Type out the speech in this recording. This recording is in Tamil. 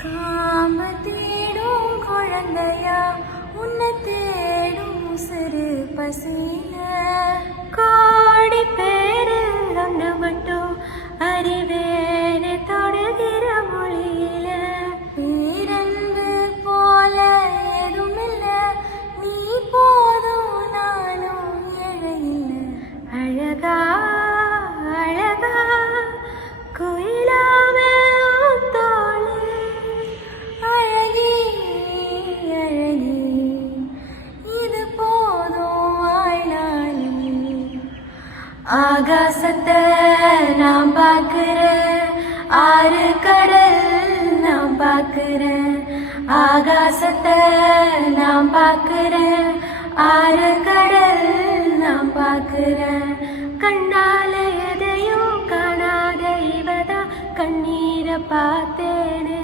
காம தேடும் குழந்தையா உன்னை தேடும் சிறு பசியில கோடி பேரில் ஒன்று மட்டும் அறிவேனே தொடுகிற மொழியில பேரன்பு போல ஏதுமில்ல நீ போதும் நானும் ஏழையில்லை அழகா அழகா குயிலாவே ஆகாசத்தை நான் பார்க்கிறேன், ஆறு கடல் நான் பார்க்கிறேன். ஆகாசத்தை நான் பார்க்கிறேன், ஆறு கடல் நான் பார்க்கிறேன். கண்ணால எதையும் காணாத இவதா கண்ணீரை பார்த்தேனே.